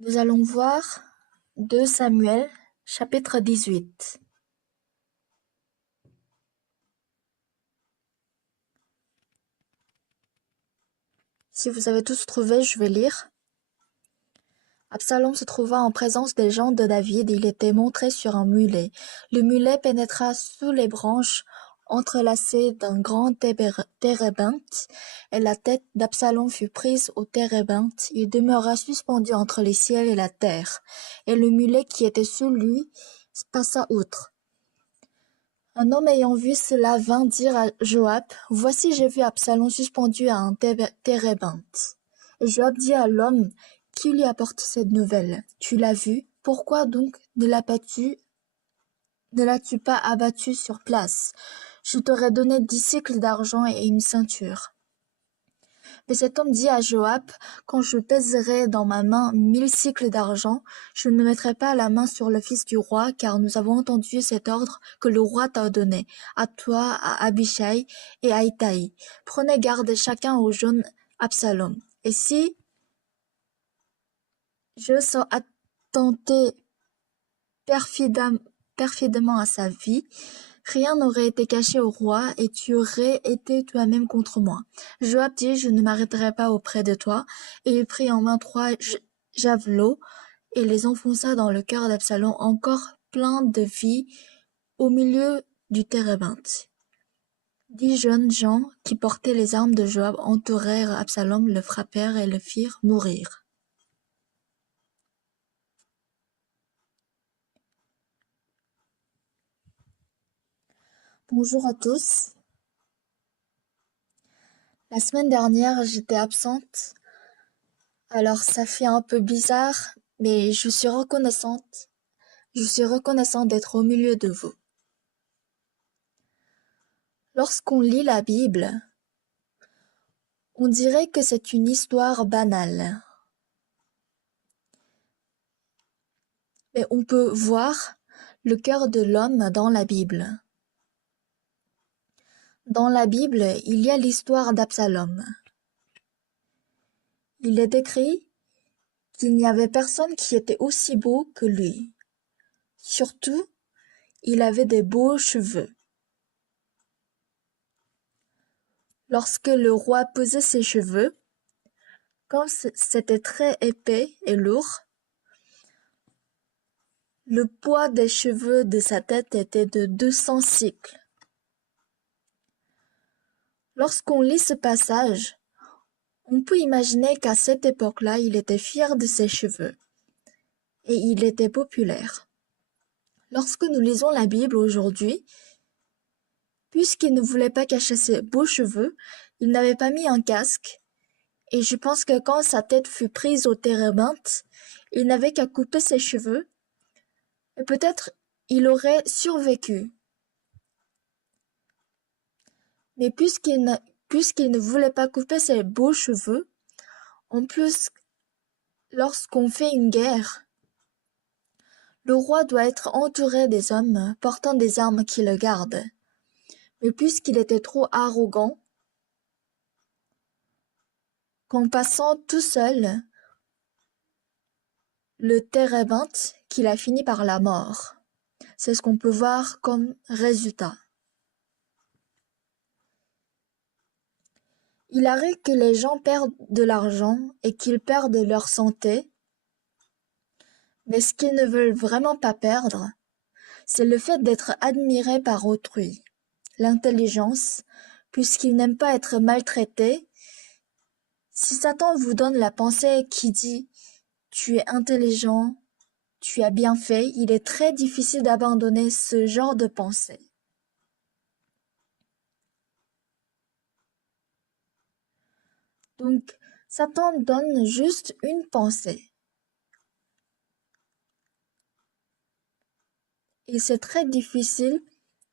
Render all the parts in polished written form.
Nous allons voir 2 Samuel, chapitre 18. Si vous avez tous trouvé, je vais lire. Absalom se trouva en présence des gens de David, il était montré sur un mulet. Le mulet pénétra sous les branches entrelacées d'un grand térébinthe, et la tête d'Absalom fut prise au térébinthe. Il demeura suspendu entre les ciels et la terre, et le mulet qui était sous lui passa outre. Un homme ayant vu cela vint dire à Joab, « Voici j'ai vu Absalom suspendu à un térébinthe. » Et Joab dit à l'homme qui lui apporte cette nouvelle, « Tu l'as vu, pourquoi donc ne l'as-tu pas abattu sur place? Je t'aurais donné 10 cycles d'argent et une ceinture. » Mais cet homme dit à Joab, « Quand je pèserai dans ma main 1000 cycles d'argent, je ne mettrai pas la main sur le fils du roi, car nous avons entendu cet ordre que le roi t'a donné, à toi, à Abishai et à Itaï. Prenez garde chacun au jeune Absalom. Et si je sens attenter perfidement à sa vie, rien n'aurait été caché au roi, et tu aurais été toi-même contre moi. » Joab dit, « Je ne m'arrêterai pas auprès de toi. » Et il prit en main 3 javelots et les enfonça dans le cœur d'Absalom, encore plein de vie, au milieu du térébinthe. 10 jeunes gens qui portaient les armes de Joab entourèrent Absalom, le frappèrent et le firent mourir. Bonjour à tous. La semaine dernière, j'étais absente. Alors ça fait un peu bizarre, mais je suis reconnaissante. Je suis reconnaissante d'être au milieu de vous. Lorsqu'on lit la Bible, on dirait que c'est une histoire banale. Mais on peut voir le cœur de l'homme dans la Bible. Dans la Bible, il y a l'histoire d'Absalom. Il est écrit qu'il n'y avait personne qui était aussi beau que lui. Surtout, il avait des beaux cheveux. Lorsque le roi posait ses cheveux, comme c'était très épais et lourd, le poids des cheveux de sa tête était de 200 cycles. Lorsqu'on lit ce passage, on peut imaginer qu'à cette époque-là, il était fier de ses cheveux et il était populaire. Lorsque nous lisons la Bible aujourd'hui, puisqu'il ne voulait pas cacher ses beaux cheveux, il n'avait pas mis un casque, et je pense que quand sa tête fut prise au térébinthe, il n'avait qu'à couper ses cheveux, et peut-être il aurait survécu. Mais puisqu'il ne voulait pas couper ses beaux cheveux, en plus, lorsqu'on fait une guerre, le roi doit être entouré des hommes portant des armes qui le gardent. Mais puisqu'il était trop arrogant, qu'en passant tout seul le térébinthe, qu'il a fini par la mort. C'est ce qu'on peut voir comme résultat. Il arrive que les gens perdent de l'argent et qu'ils perdent leur santé, mais ce qu'ils ne veulent vraiment pas perdre, c'est le fait d'être admiré par autrui, l'intelligence, puisqu'ils n'aiment pas être maltraités. Si Satan vous donne la pensée qui dit « tu es intelligent, tu as bien fait », il est très difficile d'abandonner ce genre de pensée. Donc, Satan donne juste une pensée. Et c'est très difficile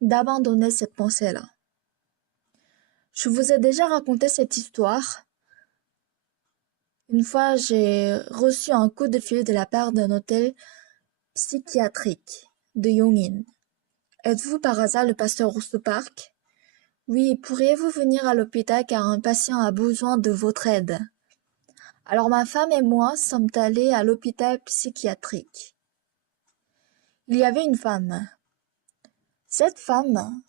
d'abandonner cette pensée-là. Je vous ai déjà raconté cette histoire. Une fois, j'ai reçu un coup de fil de la part d'un hôtel psychiatrique de Yongin. Êtes-vous par hasard le pasteur Rousseau Park? Oui, pourriez-vous venir à l'hôpital car un patient a besoin de votre aide? Alors ma femme et moi sommes allés à l'hôpital psychiatrique. Il y avait une femme. Cette femme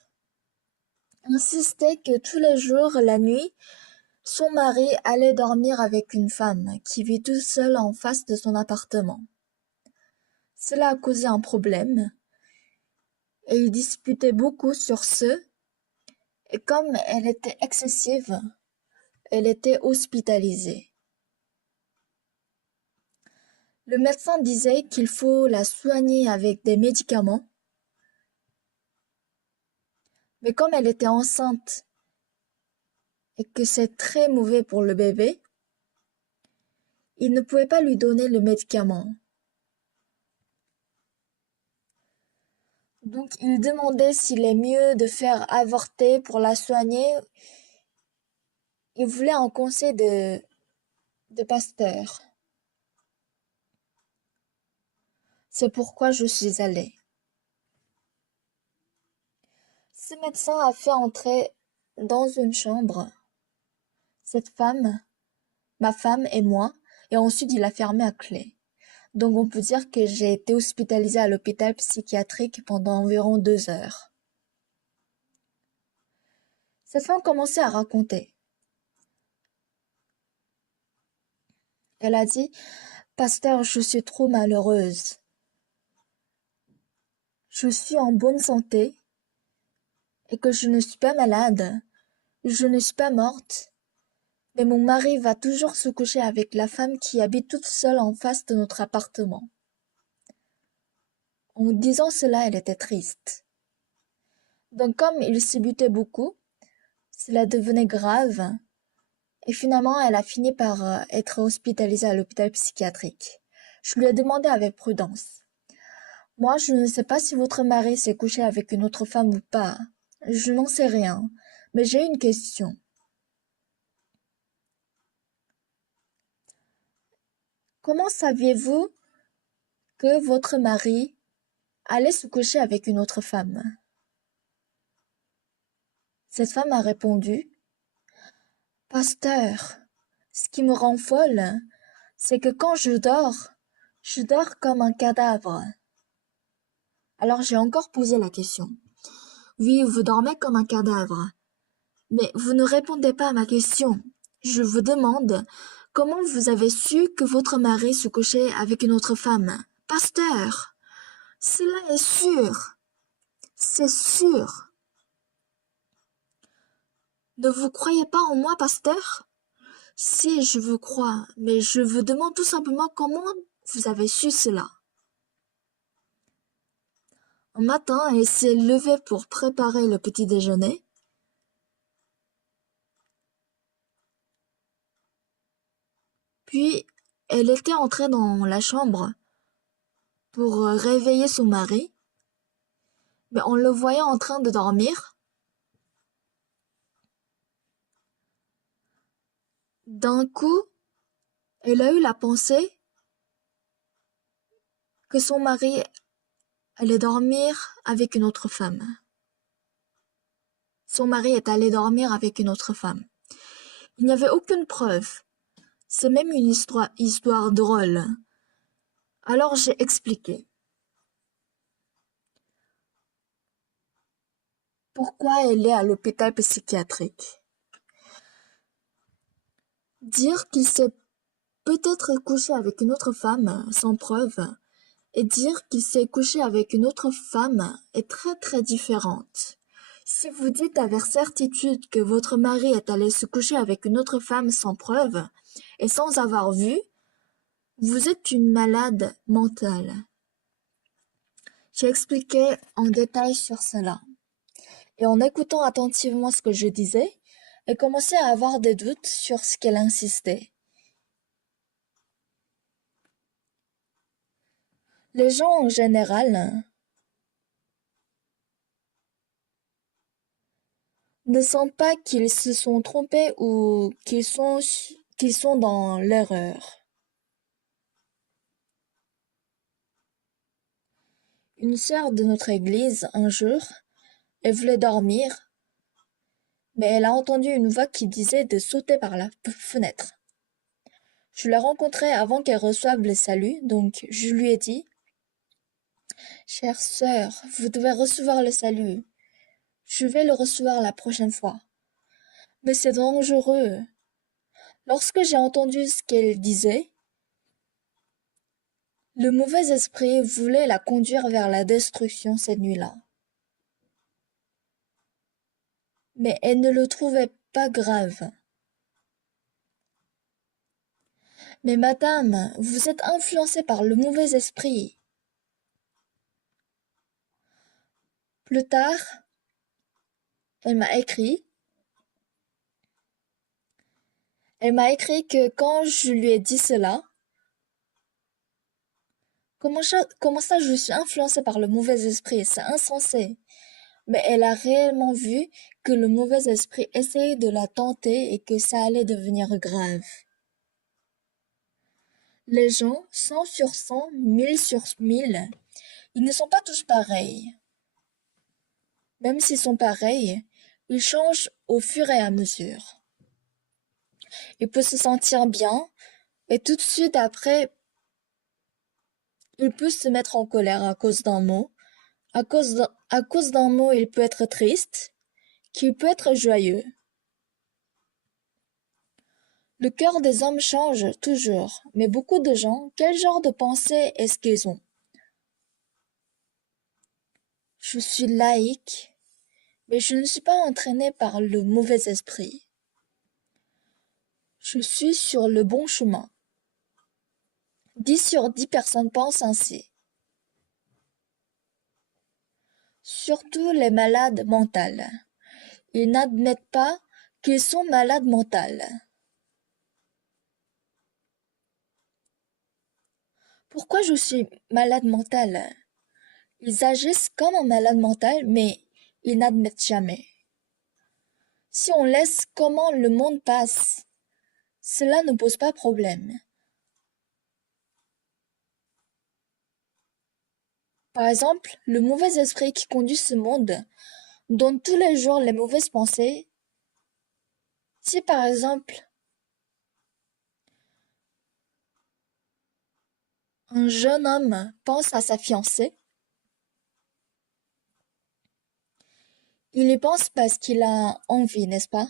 insistait que tous les jours, la nuit, son mari allait dormir avec une femme qui vit toute seule en face de son appartement. Cela a causé un problème et ils disputaient beaucoup sur ce, et comme elle était excessive, elle était hospitalisée. Le médecin disait qu'il faut la soigner avec des médicaments, mais comme elle était enceinte et que c'est très mauvais pour le bébé, il ne pouvait pas lui donner le médicament. Donc il demandait s'il est mieux de faire avorter pour la soigner. Il voulait un conseil de pasteur. C'est pourquoi je suis allée. Ce médecin a fait entrer dans une chambre cette femme, ma femme et moi, et ensuite il a fermé à clé. Donc on peut dire que j'ai été hospitalisée à l'hôpital psychiatrique pendant environ 2 heures. Cette femme commençait à raconter. Elle a dit, Pasteur, je suis trop malheureuse. Je suis en bonne santé et que je ne suis pas malade. Je ne suis pas morte. Mais mon mari va toujours se coucher avec la femme qui habite toute seule en face de notre appartement. En disant cela, elle était triste. Donc comme il se butait beaucoup, cela devenait grave et finalement elle a fini par être hospitalisée à l'hôpital psychiatrique. Je lui ai demandé avec prudence. Moi, je ne sais pas si votre mari s'est couché avec une autre femme ou pas. Je n'en sais rien. Mais j'ai une question. Comment saviez-vous que votre mari allait se coucher avec une autre femme? Cette femme a répondu, Pasteur, ce qui me rend folle, c'est que quand je dors comme un cadavre. Alors j'ai encore posé la question. Oui, vous dormez comme un cadavre. Mais vous ne répondez pas à ma question. Je vous demande, comment vous avez su que votre mari se couchait avec une autre femme? Pasteur, cela est sûr. C'est sûr. Ne vous croyez pas en moi, pasteur? Si, je vous crois, mais je vous demande tout simplement comment vous avez su cela. Un matin, elle s'est levée pour préparer le petit déjeuner. Puis, elle était entrée dans la chambre pour réveiller son mari, mais en le voyant en train de dormir, d'un coup, elle a eu la pensée que son mari allait dormir avec une autre femme. Son mari est allé dormir avec une autre femme. Il n'y avait aucune preuve. C'est même une histoire drôle. Alors j'ai expliqué. Pourquoi elle est à l'hôpital psychiatrique? Dire qu'il s'est peut-être couché avec une autre femme sans preuve et dire qu'il s'est couché avec une autre femme est très très différente. Si vous dites avec certitude que votre mari est allé se coucher avec une autre femme sans preuve et sans avoir vu, vous êtes une malade mentale. J'ai expliqué en détail sur cela. Et en écoutant attentivement ce que je disais, elle commençait à avoir des doutes sur ce qu'elle insistait. Les gens en général ne sentent pas qu'ils se sont trompés ou qu'ils sont dans l'erreur. Une sœur de notre église, un jour, elle voulait dormir, mais elle a entendu une voix qui disait de sauter par la fenêtre. Je l'ai rencontrée avant qu'elle reçoive le salut, donc je lui ai dit, chère sœur, vous devez recevoir le salut. Je vais le recevoir la prochaine fois. Mais c'est dangereux. Lorsque j'ai entendu ce qu'elle disait, le mauvais esprit voulait la conduire vers la destruction cette nuit-là. Mais elle ne le trouvait pas grave. Mais madame, vous êtes influencée par le mauvais esprit. Plus tard, elle m'a écrit. Elle m'a écrit que quand je lui ai dit cela, comment ça je suis influencée par le mauvais esprit, c'est insensé. Mais elle a réellement vu que le mauvais esprit essayait de la tenter et que ça allait devenir grave. Les gens, 100 sur 100, 1000 sur 1000, ils ne sont pas tous pareils. Même s'ils sont pareils, ils changent au fur et à mesure. Il peut se sentir bien et tout de suite après, il peut se mettre en colère à cause d'un mot. À cause d'un mot, il peut être triste, qu'il peut être joyeux. Le cœur des hommes change toujours, mais beaucoup de gens, quel genre de pensée est-ce qu'ils ont? Je suis laïque, mais je ne suis pas entraîné par le mauvais esprit. Je suis sur le bon chemin. 10 sur 10 personnes pensent ainsi. Surtout les malades mentales. Ils n'admettent pas qu'ils sont malades mentales. Pourquoi je suis malade mentale? Ils agissent comme un malade mental, mais ils n'admettent jamais. Si on laisse comment le monde passe, cela ne pose pas problème. Par exemple, le mauvais esprit qui conduit ce monde donne tous les jours les mauvaises pensées. Si par exemple, un jeune homme pense à sa fiancée, il y pense parce qu'il a envie, n'est-ce pas?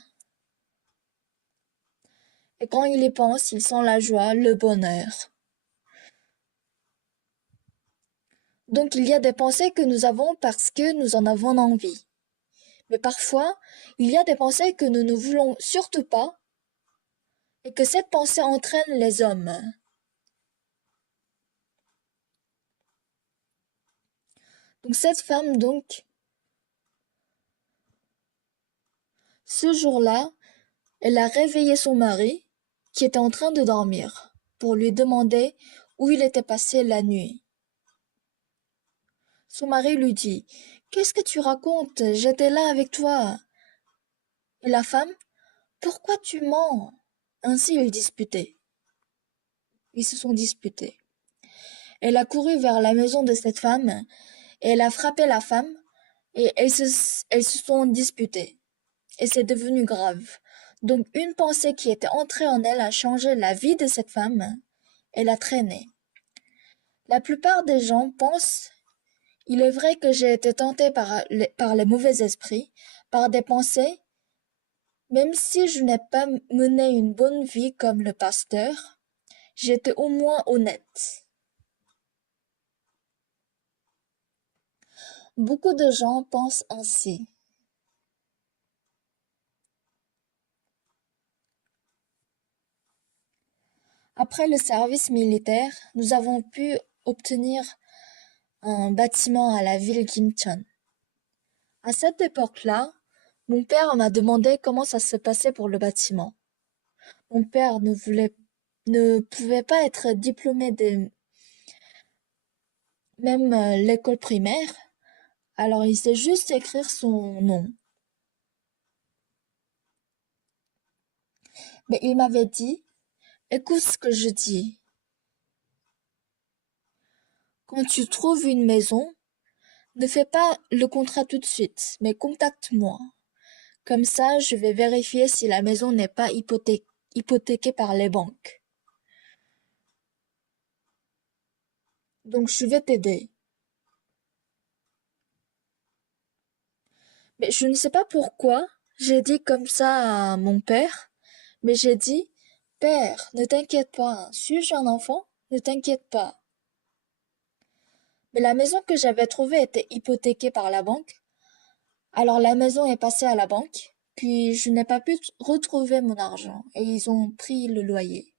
Et quand il y pense, il sent la joie, le bonheur. Donc il y a des pensées que nous avons parce que nous en avons envie. Mais parfois, il y a des pensées que nous ne voulons surtout pas et que cette pensée entraîne les hommes. Donc cette femme, ce jour-là, elle a réveillé son mari, qui était en train de dormir, pour lui demander où il était passé la nuit. Son mari lui dit, qu'est-ce que tu racontes? J'étais là avec toi. Et la femme, pourquoi tu mens? Ainsi ils disputaient. Ils se sont disputés. Elle a couru vers la maison de cette femme, et elle a frappé la femme, et elles se sont disputées. Et c'est devenu grave. Donc une pensée qui était entrée en elle a changé la vie de cette femme et l'a traînée. La plupart des gens pensent, il est vrai que j'ai été tenté par les mauvais esprits, par des pensées, même si je n'ai pas mené une bonne vie comme le pasteur, j'étais au moins honnête. Beaucoup de gens pensent ainsi. Après le service militaire, nous avons pu obtenir un bâtiment à la ville Kimcheon. À cette époque-là, mon père m'a demandé comment ça se passait pour le bâtiment. Mon père ne pouvait pas être diplômé de même l'école primaire, alors il sait juste écrire son nom. Mais il m'avait dit, écoute ce que je dis. Quand tu trouves une maison, ne fais pas le contrat tout de suite, mais contacte-moi. Comme ça, je vais vérifier si la maison n'est pas hypothéquée par les banques. Donc je vais t'aider. Mais je ne sais pas pourquoi j'ai dit comme ça à mon père, mais j'ai dit, Père, ne t'inquiète pas, suis-je un enfant? Ne t'inquiète pas. Mais la maison que j'avais trouvée était hypothéquée par la banque. Alors la maison est passée à la banque, puis je n'ai pas pu retrouver mon argent et ils ont pris le loyer.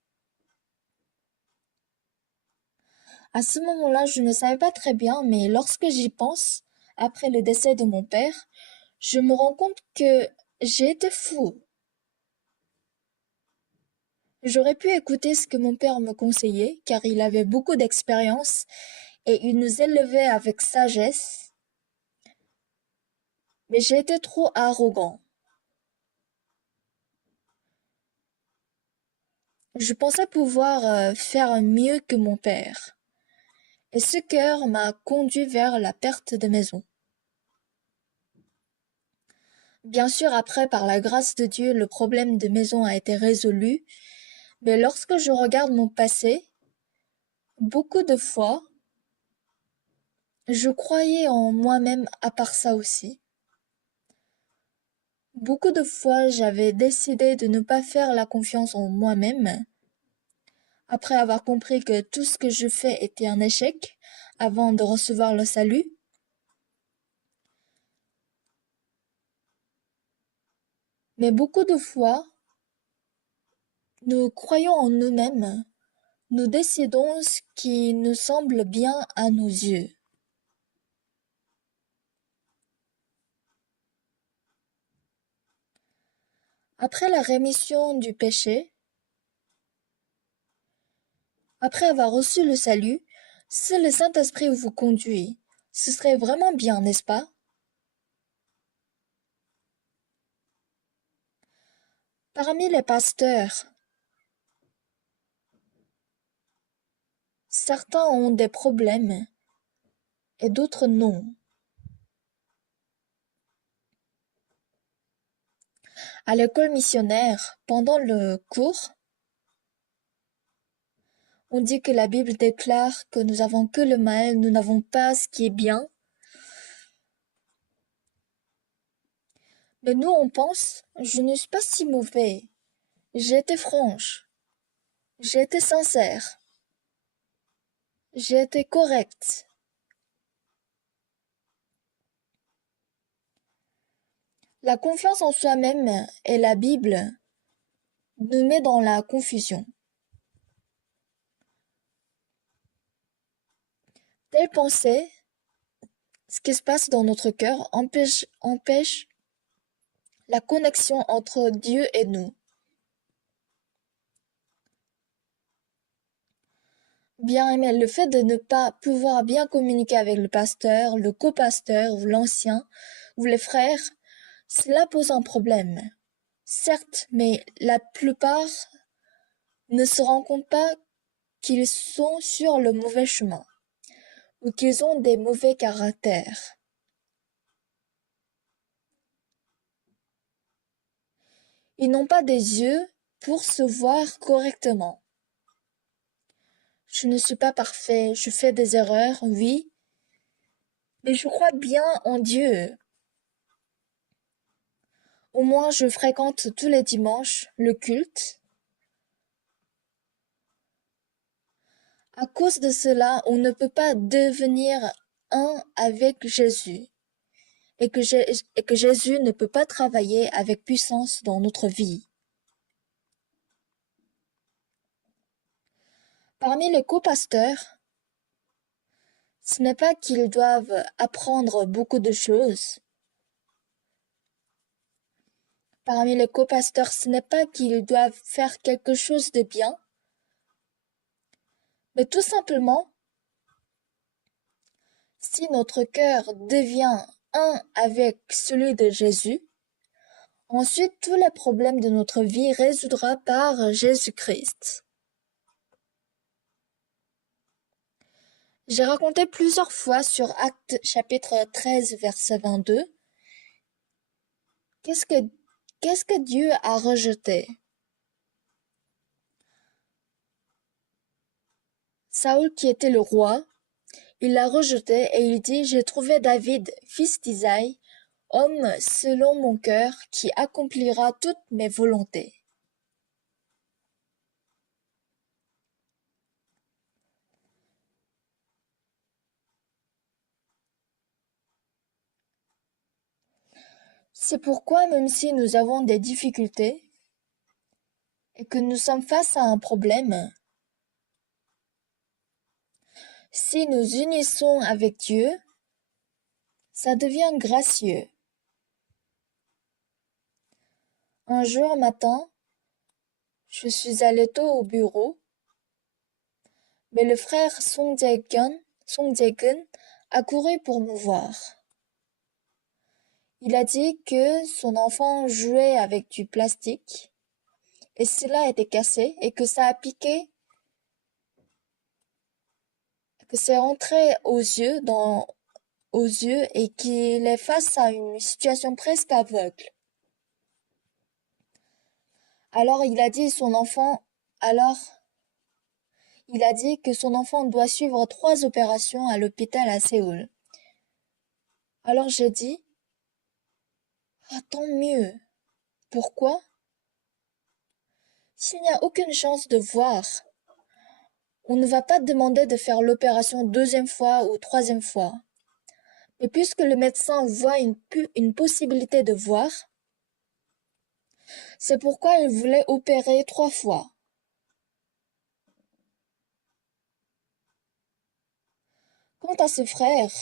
À ce moment-là, je ne savais pas très bien, mais lorsque j'y pense, après le décès de mon père, je me rends compte que j'ai été fou. J'aurais pu écouter ce que mon père me conseillait, car il avait beaucoup d'expérience et il nous élevait avec sagesse, mais j'ai été trop arrogant. Je pensais pouvoir faire mieux que mon père, et ce cœur m'a conduit vers la perte de maison. Bien sûr, après, par la grâce de Dieu, le problème de maison a été résolu, mais lorsque je regarde mon passé, beaucoup de fois, je croyais en moi-même à part ça aussi. Beaucoup de fois, j'avais décidé de ne pas faire la confiance en moi-même, après avoir compris que tout ce que je fais était un échec, avant de recevoir le salut. Mais beaucoup de fois, nous croyons en nous-mêmes, nous décidons ce qui nous semble bien à nos yeux. Après la rémission du péché, après avoir reçu le salut, si le Saint-Esprit vous conduit, ce serait vraiment bien, n'est-ce pas? Parmi les pasteurs, certains ont des problèmes et d'autres non. À l'école missionnaire, pendant le cours, on dit que la Bible déclare que nous avons que le mal, nous n'avons pas ce qui est bien. Mais nous, on pense, je ne suis pas si mauvais. J'ai été franche. J'ai été sincère. J'ai été correcte. La confiance en soi-même et la Bible nous met dans la confusion. Telle pensée, ce qui se passe dans notre cœur, empêche la connexion entre Dieu et nous. Bien aimé, le fait de ne pas pouvoir bien communiquer avec le pasteur, le copasteur ou l'ancien ou les frères, cela pose un problème. Certes, mais la plupart ne se rendent compte pas qu'ils sont sur le mauvais chemin ou qu'ils ont des mauvais caractères. Ils n'ont pas des yeux pour se voir correctement. Je ne suis pas parfait, je fais des erreurs, oui, mais je crois bien en Dieu. Au moins je fréquente tous les dimanches le culte. À cause de cela, on ne peut pas devenir un avec Jésus et que Jésus ne peut pas travailler avec puissance dans notre vie. Parmi les copasteurs, ce n'est pas qu'ils doivent apprendre beaucoup de choses. Parmi les copasteurs, ce n'est pas qu'ils doivent faire quelque chose de bien, mais tout simplement, si notre cœur devient un avec celui de Jésus, ensuite tous les problèmes de notre vie résoudra par Jésus-Christ. J'ai raconté plusieurs fois sur Actes chapitre 13 verset 22. Qu'est-ce que Dieu a rejeté? Saül qui était le roi, Il la rejetait et il dit: J'ai trouvé David, fils d'Isaïe, homme selon mon cœur, qui accomplira toutes mes volontés. C'est pourquoi, même si nous avons des difficultés et que nous sommes face à un problème, si nous unissons avec Dieu, ça devient gracieux. Un jour matin, je suis allé tôt au bureau, mais le frère Song Jae-gun a couru pour me voir. Il a dit que son enfant jouait avec du plastique et cela était cassé et que ça a piqué, que c'est rentré aux yeux et qu'il est face à une situation presque aveugle. Alors alors il a dit que son enfant doit suivre 3 opérations à l'hôpital à Séoul. Alors j'ai dit: ah, tant mieux. Pourquoi? S'il n'y a aucune chance de voir, on ne va pas demander de faire l'opération 2e fois ou 3e fois. Mais puisque le médecin voit une possibilité de voir, c'est pourquoi il voulait opérer 3 fois. Quant à ce frère,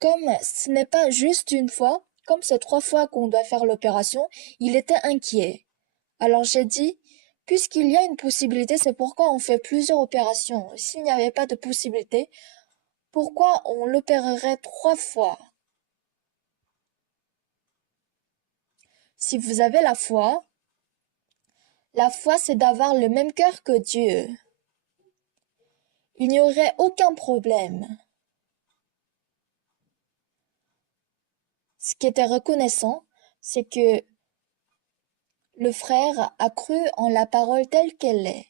comme ce n'est pas juste une fois, comme c'est 3 fois qu'on doit faire l'opération, il était inquiet. Alors j'ai dit: puisqu'il y a une possibilité, c'est pourquoi on fait plusieurs opérations. S'il n'y avait pas de possibilité, pourquoi on l'opérerait 3 fois? Si vous avez la foi c'est d'avoir le même cœur que Dieu. Il n'y aurait aucun problème. Ce qui était reconnaissant, c'est que le frère a cru en la parole telle qu'elle est.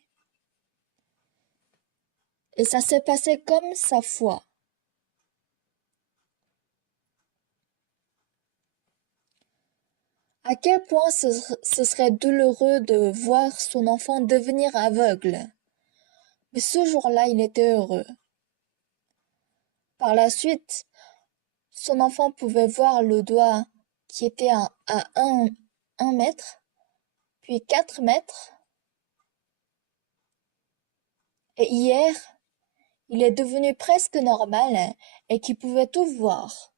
Et ça s'est passé comme sa foi. À quel point ce serait douloureux de voir son enfant devenir aveugle. Mais ce jour-là, il était heureux. Par la suite, son enfant pouvait voir le doigt qui était à 1 mètre, puis 4 mètres. Et hier, il est devenu presque normal et qui pouvait tout voir.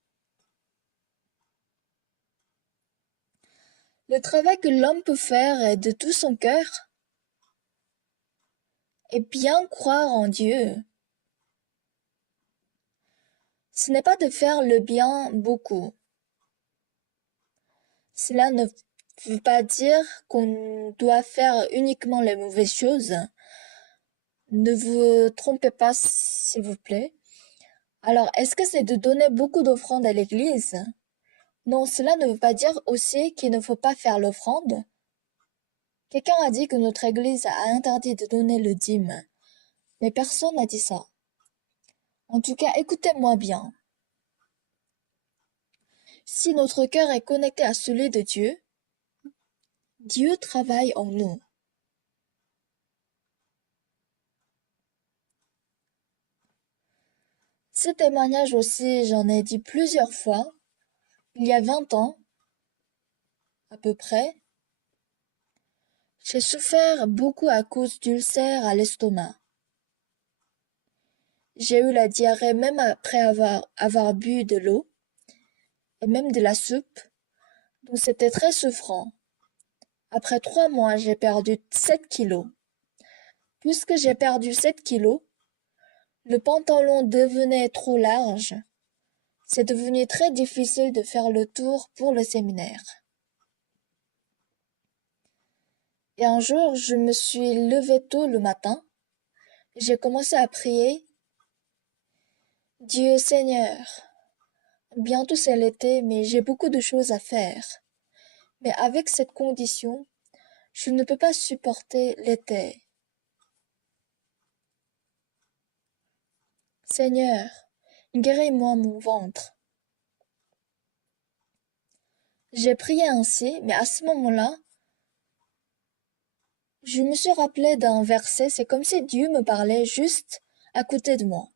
Le travail que l'homme peut faire de tout son cœur est bien croire en Dieu. Ce n'est pas de faire le bien beaucoup. Cela ne veut pas dire qu'on doit faire uniquement les mauvaises choses. Ne vous trompez pas, s'il vous plaît. Alors, est-ce que c'est de donner beaucoup d'offrandes à l'église? Non, cela ne veut pas dire aussi qu'il ne faut pas faire l'offrande. Quelqu'un a dit que notre église a interdit de donner le dîme, mais personne n'a dit ça. En tout cas, écoutez-moi bien. Si notre cœur est connecté à celui de Dieu, Dieu travaille en nous. Ce témoignage aussi, j'en ai dit plusieurs fois. Il y a 20 ans, à peu près, j'ai souffert beaucoup à cause d'ulcères à l'estomac. J'ai eu la diarrhée même après avoir bu de l'eau et même de la soupe, donc c'était très souffrant. Après 3 mois, j'ai perdu 7 kilos. Puisque j'ai perdu 7 kilos, le pantalon devenait trop large. C'est devenu très difficile de faire le tour pour le séminaire. Et un jour, je me suis levée tôt le matin. J'ai commencé à prier. Dieu Seigneur, bientôt c'est l'été, mais j'ai beaucoup de choses à faire. Mais avec cette condition, je ne peux pas supporter l'été. Seigneur, Guéris-moi mon ventre. J'ai prié ainsi, mais à ce moment-là, je me suis rappelé d'un verset, c'est comme si Dieu me parlait juste à côté de moi.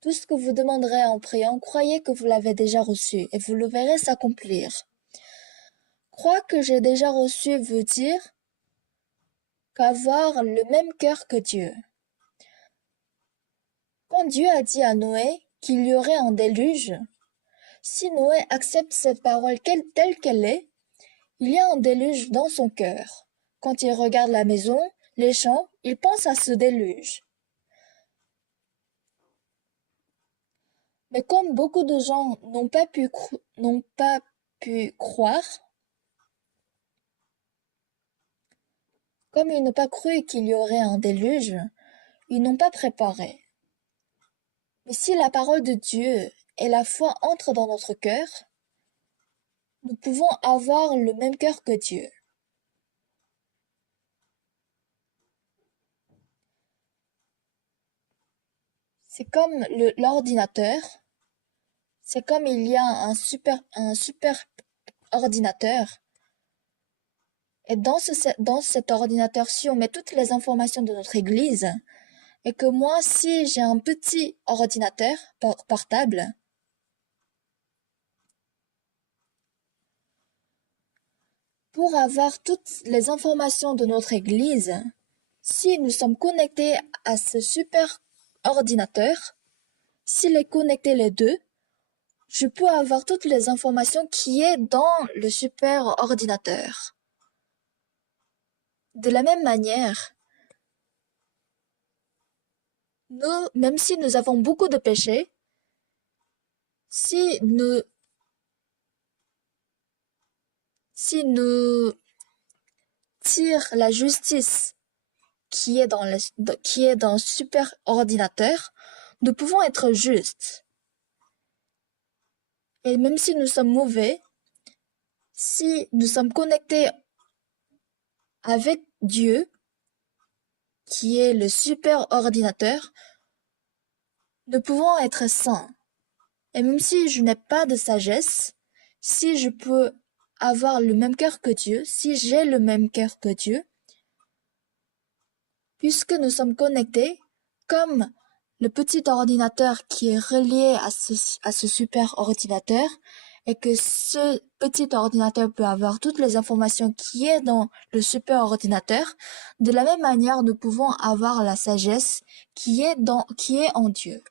Tout ce que vous demanderez en priant, croyez que vous l'avez déjà reçu et vous le verrez s'accomplir. Croire que j'ai déjà reçu veut dire qu'avoir le même cœur que Dieu. Quand Dieu a dit à Noé qu'il y aurait un déluge, si Noé accepte cette parole telle qu'elle est, il y a un déluge dans son cœur. Quand il regarde la maison, les champs, il pense à ce déluge. Mais comme beaucoup de gens n'ont pas pu croire, comme ils n'ont pas cru qu'il y aurait un déluge, ils n'ont pas préparé. Mais si la parole de Dieu et la foi entrent dans notre cœur, nous pouvons avoir le même cœur que Dieu. C'est comme l'ordinateur. C'est comme il y a un super ordinateur. Et dans cet ordinateur, si on met toutes les informations de notre église, et que moi, si j'ai un petit ordinateur portable, pour avoir toutes les informations de notre église, si nous sommes connectés à ce super ordinateur, s'il est connecté les deux, je peux avoir toutes les informations qui est dans le super ordinateur. De la même manière, nous, même si nous avons beaucoup de péchés, si nous, si nous tire la justice qui est dans le super ordinateur, nous pouvons être justes. Et même si nous sommes mauvais, si nous sommes connectés avec Dieu, qui est le super ordinateur, nous pouvons être saints. Et même si je n'ai pas de sagesse, si je peux avoir le même cœur que Dieu, si j'ai le même cœur que Dieu, puisque nous sommes connectés, comme le petit ordinateur qui est relié à ce super ordinateur, et que ce petit ordinateur peut avoir toutes les informations qui est dans le super ordinateur, de la même manière, nous pouvons avoir la sagesse qui est en Dieu.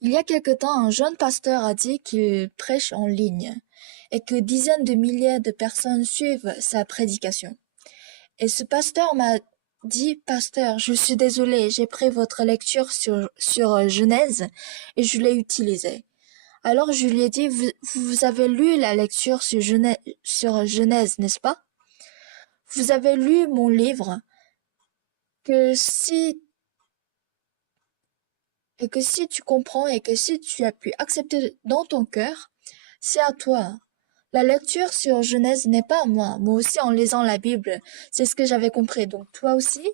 Il y a quelque temps, un jeune pasteur a dit qu'il prêche en ligne et que dizaines de milliers de personnes suivent sa prédication. Et ce pasteur m'a dit, pasteur, je suis désolé, j'ai pris votre lecture sur Genèse et je l'ai utilisée. Alors je lui ai dit, vous avez lu la lecture sur Genèse, n'est-ce pas? Vous avez lu mon livre que si et que si tu comprends et que si tu as pu accepter dans ton cœur, c'est à toi. La lecture sur Genèse n'est pas à moi. Moi aussi, en lisant la Bible, c'est ce que j'avais compris. Donc toi aussi,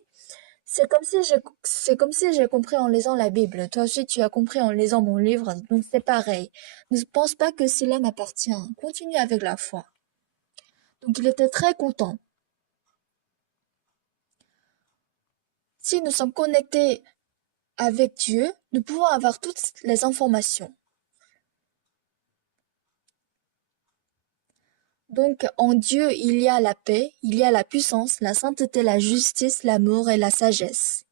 c'est comme si j'ai compris en lisant la Bible. Toi aussi, tu as compris en lisant mon livre. Donc c'est pareil. Ne pense pas que cela m'appartient. Continue avec la foi. Donc il était très content. Si nous sommes connectés avec Dieu, nous pouvons avoir toutes les informations. Donc en Dieu, il y a la paix, il y a la puissance, la sainteté, la justice, l'amour et la sagesse.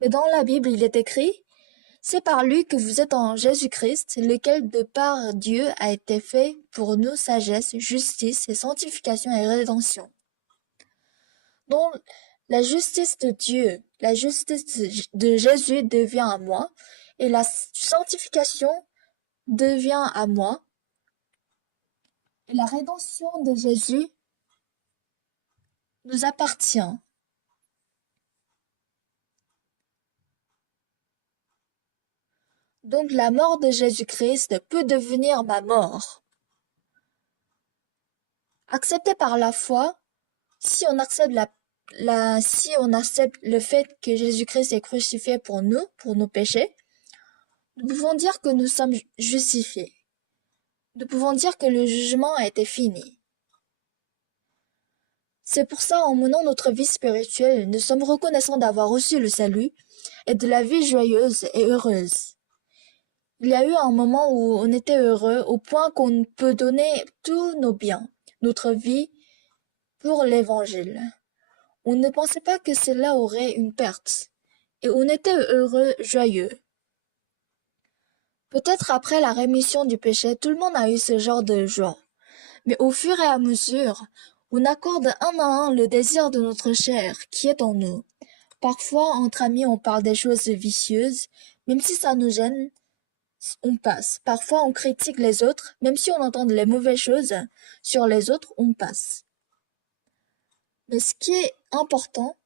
Mais dans la Bible, il est écrit, c'est par lui que vous êtes en Jésus-Christ, lequel de par Dieu a été fait pour nous sagesse, justice et sanctification et rédemption. Donc la justice de Dieu, la justice de Jésus devient à moi et la sanctification devient à moi et la rédemption de Jésus nous appartient. Donc la mort de Jésus-Christ peut devenir ma mort. Accepté par la foi, si on accepte si on accepte le fait que Jésus-Christ est crucifié pour nous, pour nos péchés, nous pouvons dire que nous sommes justifiés. Nous pouvons dire que le jugement a été fini. C'est pour ça, en menant notre vie spirituelle, nous sommes reconnaissants d'avoir reçu le salut et de la vie joyeuse et heureuse. Il y a eu un moment où on était heureux au point qu'on peut donner tous nos biens, notre vie, pour l'Évangile. On ne pensait pas que cela aurait une perte, et on était heureux, joyeux. Peut-être après la rémission du péché, tout le monde a eu ce genre de joie. Mais au fur et à mesure, on accorde un à un le désir de notre chair qui est en nous. Parfois, entre amis, on parle des choses vicieuses, même si ça nous gêne, on passe. Parfois, on critique les autres, même si on entend les mauvaises choses sur les autres, on passe. Mais ce qui est important,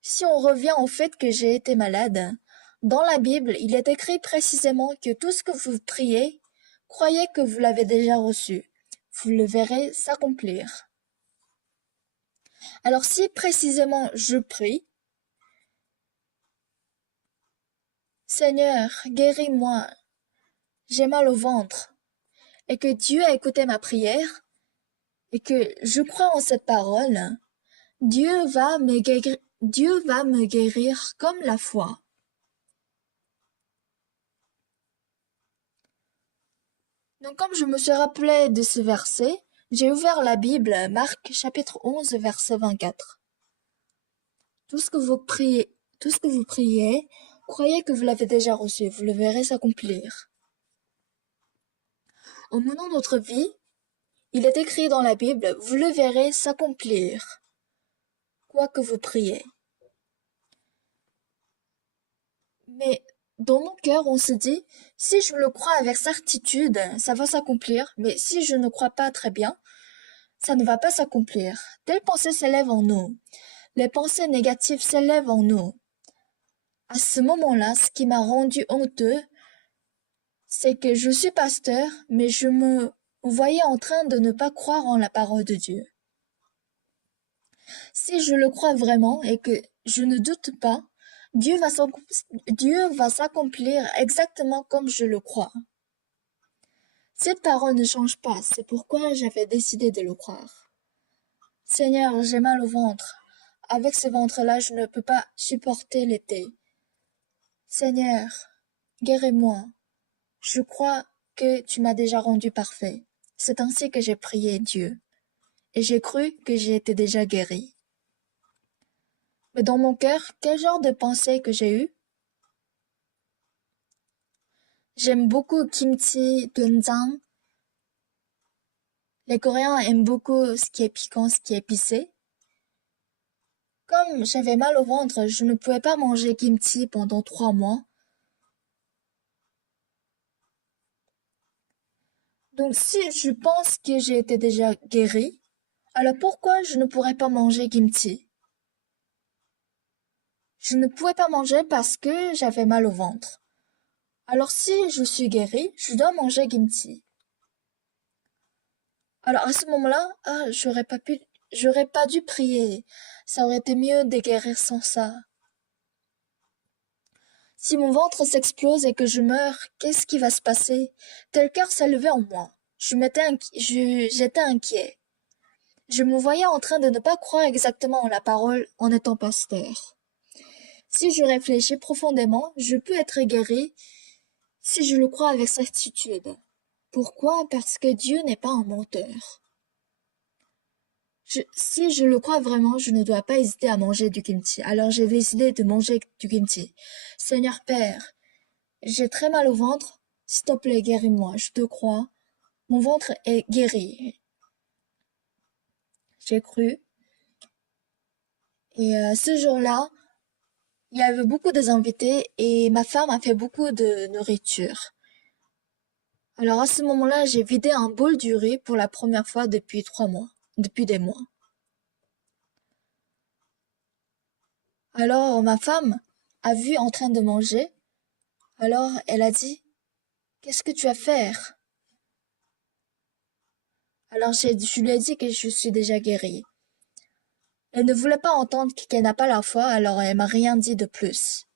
si on revient au fait que j'ai été malade, dans la Bible, il est écrit précisément que tout ce que vous priez, croyez que vous l'avez déjà reçu. Vous le verrez s'accomplir. Alors si précisément je prie, Seigneur, guéris-moi, j'ai mal au ventre, et que Dieu a écouté ma prière, et que je crois en cette parole, Dieu va me guérir comme la foi. Donc comme je me suis rappelé de ce verset, j'ai ouvert la Bible, Marc chapitre 11, verset 24. Tout ce que vous priez, croyez que vous l'avez déjà reçu, vous le verrez s'accomplir. En menant notre vie, il est écrit dans la Bible, vous le verrez s'accomplir, quoi que vous priez. Mais dans mon cœur, on se dit, si je le crois avec certitude, ça va s'accomplir, mais si je ne crois pas très bien, ça ne va pas s'accomplir. Telle pensée s'élève en nous. Les pensées négatives s'élèvent en nous. À ce moment-là, ce qui m'a rendu honteux, c'est que je suis pasteur, mais je me voyais en train de ne pas croire en la parole de Dieu. Si je le crois vraiment et que je ne doute pas, Dieu va s'accomplir exactement comme je le crois. Cette parole ne change pas, c'est pourquoi j'avais décidé de le croire. Seigneur, j'ai mal au ventre. Avec ce ventre-là, je ne peux pas supporter l'été. Seigneur, guéris-moi. Je crois que tu m'as déjà rendu parfait. C'est ainsi que j'ai prié Dieu. Et j'ai cru que j'ai été déjà guéri. Mais dans mon cœur, quel genre de pensée que j'ai eu? J'aime beaucoup kimchi, doenjang. Les Coréens aiment beaucoup ce qui est piquant, ce qui est épicé. Comme j'avais mal au ventre, je ne pouvais pas manger kimchi pendant 3 mois. Donc si je pense que j'ai été déjà guéri, alors pourquoi je ne pourrais pas manger kimchi? Je ne pouvais pas manger parce que j'avais mal au ventre. Alors si je suis guéri, je dois manger kimchi. Alors à ce moment-là, j'aurais pas dû prier. Ça aurait été mieux de guérir sans ça. Si mon ventre s'explose et que je meurs, qu'est-ce qui va se passer? Tel cœur s'élevait en moi. J'étais inquiet. Je me voyais en train de ne pas croire exactement en la parole en étant pasteur. Si je réfléchis profondément, je peux être guéri si je le crois avec certitude. Pourquoi? Parce que Dieu n'est pas un menteur. Si je le crois vraiment, je ne dois pas hésiter à manger du kimchi. Alors j'ai décidé de manger du kimchi. Seigneur Père, j'ai très mal au ventre. S'il te plaît, guéris-moi. Je te crois. Mon ventre est guéri. J'ai cru. Et ce jour-là, il y avait beaucoup d'invités et ma femme a fait beaucoup de nourriture. Alors à ce moment-là, j'ai vidé un bol du riz pour la première fois depuis 3 mois, depuis des mois. Alors ma femme a vu en train de manger. Alors elle a dit, qu'est-ce que tu vas faire? Alors je lui ai dit que je suis déjà guérie. Elle ne voulait pas entendre qu'elle n'a pas la foi, alors elle m'a rien dit de plus.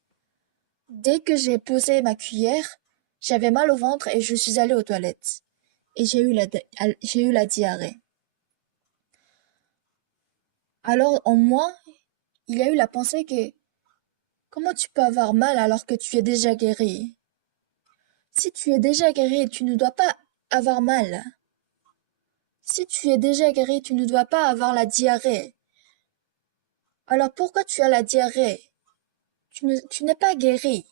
Dès que j'ai posé ma cuillère, j'avais mal au ventre et je suis allée aux toilettes. Et j'ai eu la diarrhée. Alors en moi, il y a eu la pensée que comment tu peux avoir mal alors que tu es déjà guéri? Si tu es déjà guéri, tu ne dois pas avoir mal. Si tu es déjà guéri, tu ne dois pas avoir la diarrhée. Alors pourquoi tu as la diarrhée? Tu n'es pas guéri.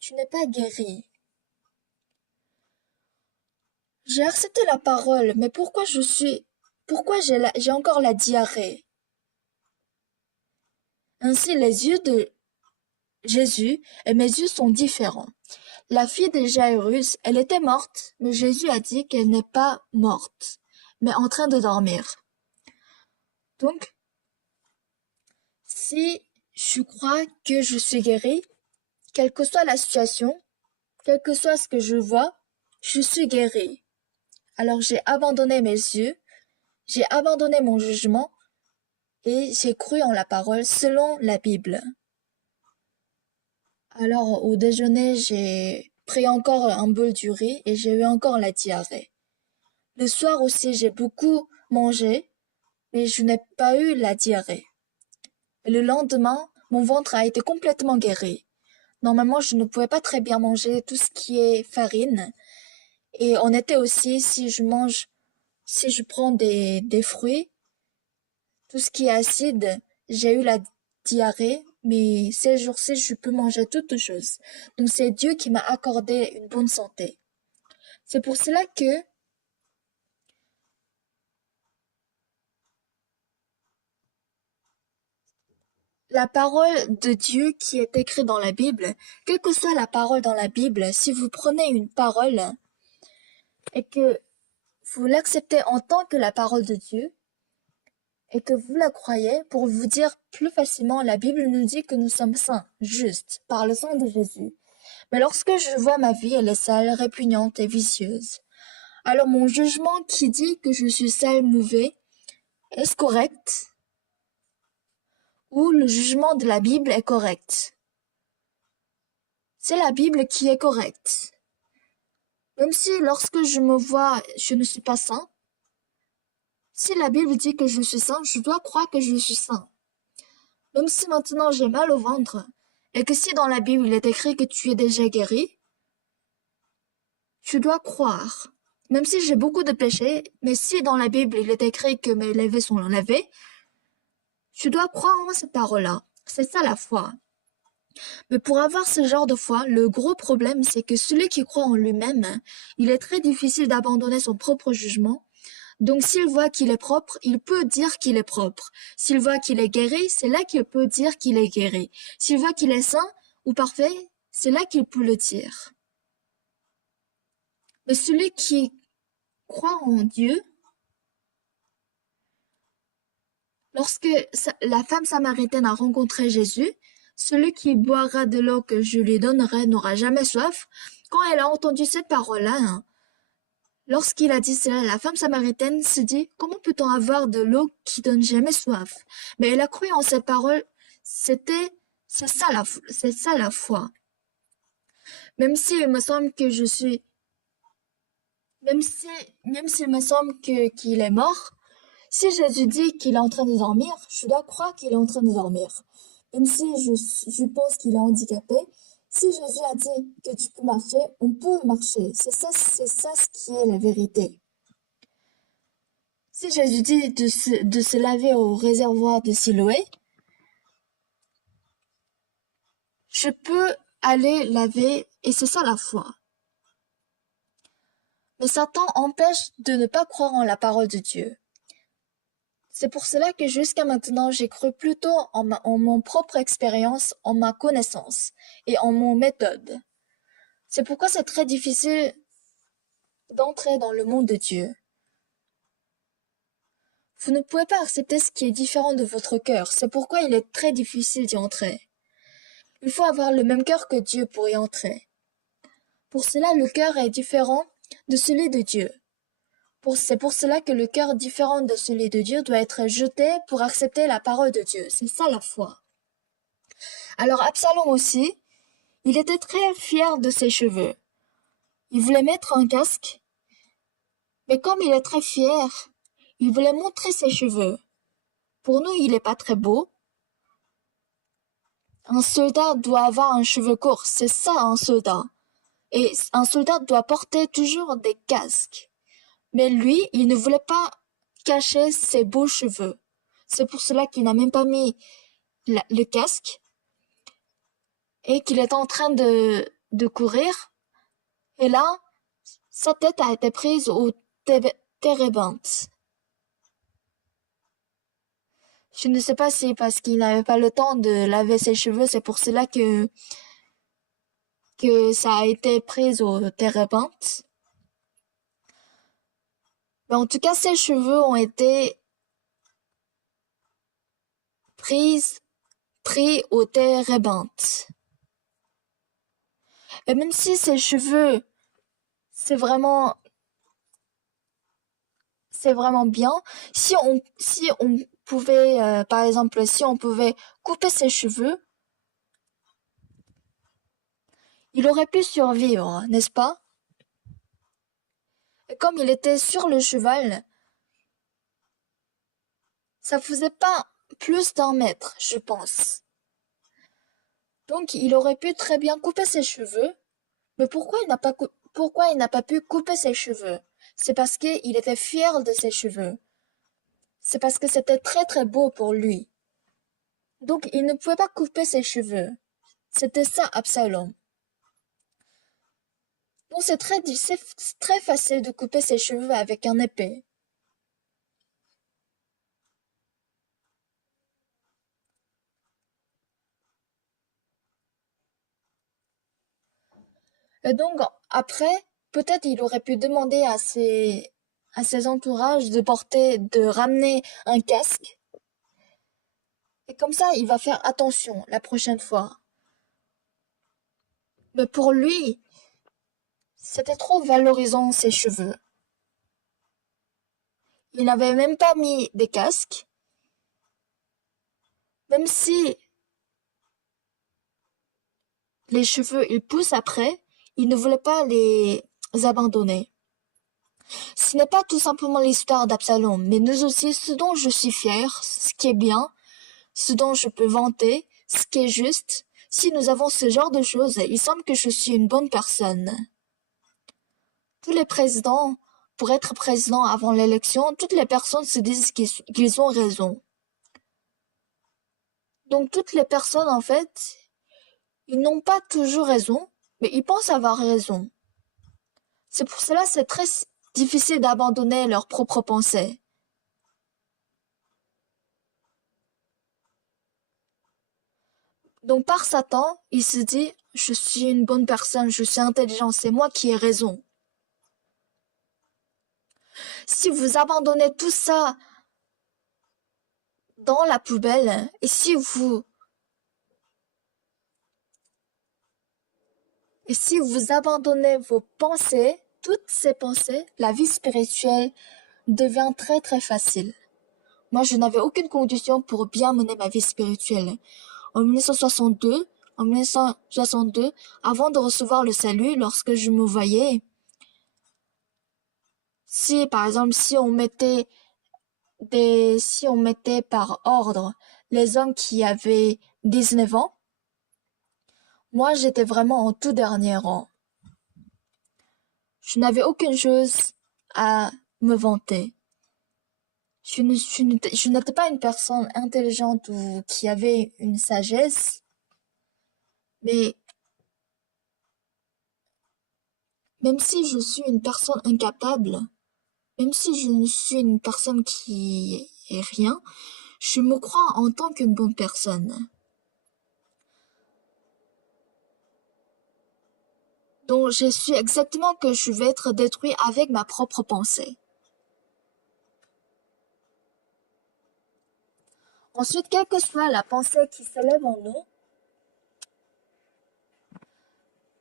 Tu n'es pas guéri. J'ai accepté la parole, mais pourquoi j'ai encore la diarrhée? Ainsi, les yeux de Jésus et mes yeux sont différents. La fille de Jairus, elle était morte, mais Jésus a dit qu'elle n'est pas morte, mais en train de dormir. Donc, si je crois que je suis guérie, quelle que soit la situation, quel que soit ce que je vois, je suis guérie. Alors j'ai abandonné mes yeux, j'ai abandonné mon jugement et j'ai cru en la parole selon la Bible. Alors au déjeuner, j'ai pris encore un bol du riz et j'ai eu encore la diarrhée. Le soir aussi, j'ai beaucoup mangé, mais je n'ai pas eu la diarrhée. Et le lendemain, mon ventre a été complètement guéri. Normalement, je ne pouvais pas très bien manger tout ce qui est farine. Et en été aussi, si je prends des fruits, tout ce qui est acide, j'ai eu la diarrhée, mais ces jours-ci, je peux manger toutes choses. Donc c'est Dieu qui m'a accordé une bonne santé. C'est pour cela que la parole de Dieu qui est écrite dans la Bible, quelle que soit la parole dans la Bible, si vous prenez une parole et que vous l'acceptez en tant que la parole de Dieu et que vous la croyez, pour vous dire plus facilement, la Bible nous dit que nous sommes saints, justes, par le sang de Jésus. Mais lorsque je vois ma vie, elle est sale, répugnante et vicieuse. Alors mon jugement qui dit que je suis sale, mauvais, est-ce correct? Ou le jugement de la Bible est correct? C'est la Bible qui est correcte. Même si lorsque je me vois, je ne suis pas saint, si la Bible dit que je suis saint, je dois croire que je suis saint. Même si maintenant j'ai mal au ventre, et que si dans la Bible il est écrit que tu es déjà guéri, je dois croire. Même si j'ai beaucoup de péchés, mais si dans la Bible il est écrit que mes lèvres sont lavées, je dois croire en cette parole-là. C'est ça la foi. Mais pour avoir ce genre de foi, le gros problème, c'est que celui qui croit en lui-même, il est très difficile d'abandonner son propre jugement. Donc s'il voit qu'il est propre, il peut dire qu'il est propre. S'il voit qu'il est guéri, c'est là qu'il peut dire qu'il est guéri. S'il voit qu'il est saint ou parfait, c'est là qu'il peut le dire. Mais celui qui croit en Dieu, lorsque la femme samaritaine a rencontré Jésus, celui qui boira de l'eau que je lui donnerai n'aura jamais soif. Quand elle a entendu cette parole-là, lorsqu'il a dit cela, la femme samaritaine se dit, comment peut-on avoir de l'eau qui donne jamais soif? Mais elle a cru en cette parole, c'est ça la foi. Même s'il me semble que je suis, même si, même s'il me semble qu'il est mort, si Jésus dit qu'il est en train de dormir, je dois croire qu'il est en train de dormir. Même si je pense qu'il est handicapé, si Jésus a dit que tu peux marcher, on peut marcher. C'est ça ce qui est la vérité. Si Jésus dit de se laver au réservoir de Siloé, je peux aller laver et c'est ça la foi. Mais Satan empêche de ne pas croire en la parole de Dieu. C'est pour cela que jusqu'à maintenant, j'ai cru plutôt en mon propre expérience, en ma connaissance et en mon méthode. C'est pourquoi c'est très difficile d'entrer dans le monde de Dieu. Vous ne pouvez pas accepter ce qui est différent de votre cœur. C'est pourquoi il est très difficile d'y entrer. Il faut avoir le même cœur que Dieu pour y entrer. Pour cela, le cœur est différent de celui de Dieu. C'est pour cela que le cœur différent de celui de Dieu doit être jeté pour accepter la parole de Dieu. C'est ça la foi. Alors Absalom aussi, il était très fier de ses cheveux. Il voulait mettre un casque, mais comme il est très fier, il voulait montrer ses cheveux. Pour nous, il n'est pas très beau. Un soldat doit avoir un cheveu court, c'est ça un soldat. Et un soldat doit porter toujours des casques. Mais lui, il ne voulait pas cacher ses beaux cheveux. C'est pour cela qu'il n'a même pas mis le casque et qu'il est en train de courir. Et là, sa tête a été prise au térébinthe. Je ne sais pas si parce qu'il n'avait pas le temps de laver ses cheveux, c'est pour cela que ça a été pris au térébinthe. Mais en tout cas, ses cheveux ont été pris au térébinthe. Et même si ses cheveux, c'est vraiment bien, si on pouvait, par exemple, si on pouvait couper ses cheveux, il aurait pu survivre, n'est-ce pas? Et comme il était sur le cheval, ça faisait pas plus d'1 mètre, je pense. Donc il aurait pu très bien couper ses cheveux, mais pourquoi il n'a pas pu couper ses cheveux? C'est parce qu'il était fier de ses cheveux. C'est parce que c'était très très beau pour lui. Donc il ne pouvait pas couper ses cheveux. C'était ça Absalom. Donc c'est très facile de couper ses cheveux avec un épée. Et donc après, peut-être il aurait pu demander à ses entourages de ramener un casque. Et comme ça, il va faire attention la prochaine fois. Mais pour lui, c'était trop valorisant ses cheveux. Il n'avait même pas mis des casques. Même si les cheveux ils poussent après, il ne voulait pas les abandonner. Ce n'est pas tout simplement l'histoire d'Absalom, mais nous aussi ce dont je suis fier, ce qui est bien, ce dont je peux vanter, ce qui est juste. Si nous avons ce genre de choses, il semble que je suis une bonne personne. Tous les présidents, pour être président avant l'élection, toutes les personnes se disent qu'ils ont raison. Donc toutes les personnes, en fait, ils n'ont pas toujours raison, mais ils pensent avoir raison. C'est pour cela que c'est très difficile d'abandonner leurs propres pensées. Donc par Satan, il se dit, je suis une bonne personne, je suis intelligent, c'est moi qui ai raison. Si vous abandonnez tout ça dans la poubelle, et si vous abandonnez vos pensées, toutes ces pensées, la vie spirituelle devient très très facile. Moi, je n'avais aucune condition pour bien mener ma vie spirituelle. En 1962, avant de recevoir le salut, lorsque je me voyais, si par exemple, si on mettait par ordre les hommes qui avaient 19 ans, moi j'étais vraiment en tout dernier rang. Je n'avais aucune chose à me vanter. Je n'étais pas une personne intelligente ou qui avait une sagesse, mais même si je suis une personne incapable, même si je ne suis une personne qui est rien, je me crois en tant qu'une bonne personne. Donc je suis exactement que je vais être détruit avec ma propre pensée. Ensuite, quelle que soit la pensée qui s'élève en nous,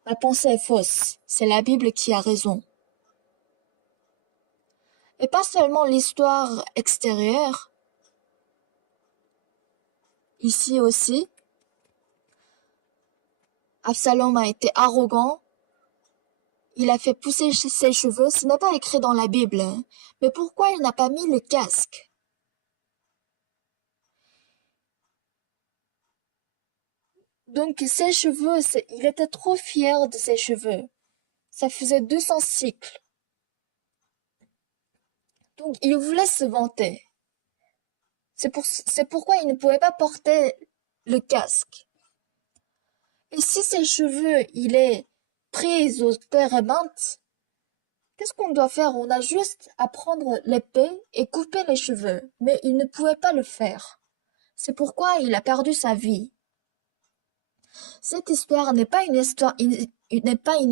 la pensée est fausse. C'est la Bible qui a raison. Et pas seulement l'histoire extérieure, ici aussi, Absalom a été arrogant, il a fait pousser ses cheveux, ce n'est pas écrit dans la Bible. Mais pourquoi il n'a pas mis le casque? Donc ses cheveux, il était trop fier de ses cheveux. Ça faisait 200 cycles. Donc il voulait se vanter. C'est pourquoi il ne pouvait pas porter le casque. Et si ses cheveux, il est pris aux térébinthes, qu'est-ce qu'on doit faire? On a juste à prendre l'épée et couper les cheveux. Mais il ne pouvait pas le faire. C'est pourquoi il a perdu sa vie. Cette histoire n'est pas une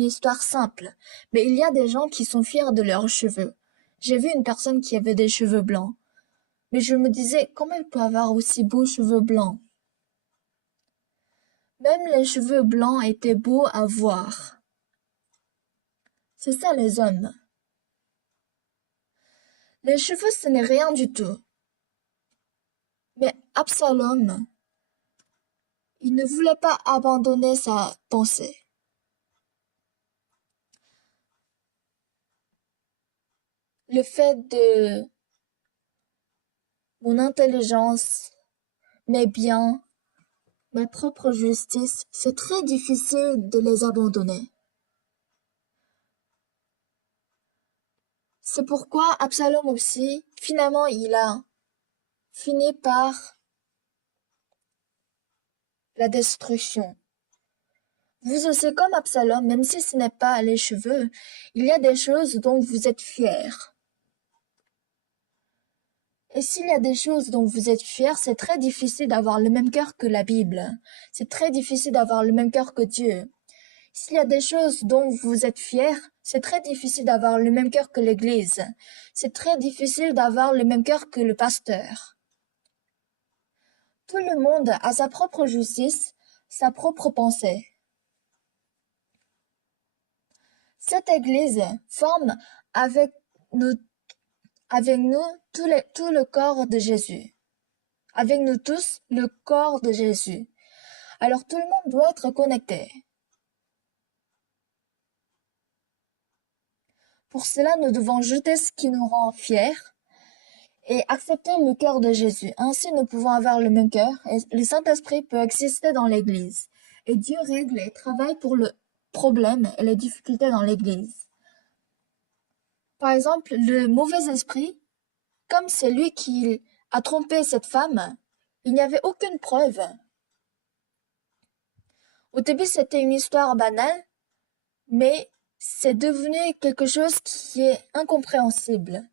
histoire simple, mais il y a des gens qui sont fiers de leurs cheveux. J'ai vu une personne qui avait des cheveux blancs, mais je me disais comment elle peut avoir aussi beaux cheveux blancs. Même les cheveux blancs étaient beaux à voir. C'est ça les hommes. Les cheveux, ce n'est rien du tout. Mais Absalom, il ne voulait pas abandonner sa pensée. Le fait de mon intelligence, mes biens, ma propre justice, c'est très difficile de les abandonner. C'est pourquoi Absalom aussi, finalement, il a fini par la destruction. Vous aussi, comme Absalom, même si ce n'est pas les cheveux, il y a des choses dont vous êtes fiers. Et s'il y a des choses dont vous êtes fiers, c'est très difficile d'avoir le même cœur que la Bible. C'est très difficile d'avoir le même cœur que Dieu. S'il y a des choses dont vous êtes fiers, c'est très difficile d'avoir le même cœur que l'Église. C'est très difficile d'avoir le même cœur que le pasteur. Tout le monde a sa propre justice, sa propre pensée. Cette Église forme avec nous tout le corps de Jésus. Avec nous tous, le corps de Jésus. Alors tout le monde doit être connecté. Pour cela, nous devons jeter ce qui nous rend fiers et accepter le cœur de Jésus. Ainsi, nous pouvons avoir le même cœur et le Saint-Esprit peut exister dans l'Église. Et Dieu règle et travaille pour le problème et les difficultés dans l'Église. Par exemple, le mauvais esprit, comme c'est lui qui a trompé cette femme, il n'y avait aucune preuve. Au début, c'était une histoire banale, mais c'est devenu quelque chose qui est incompréhensible.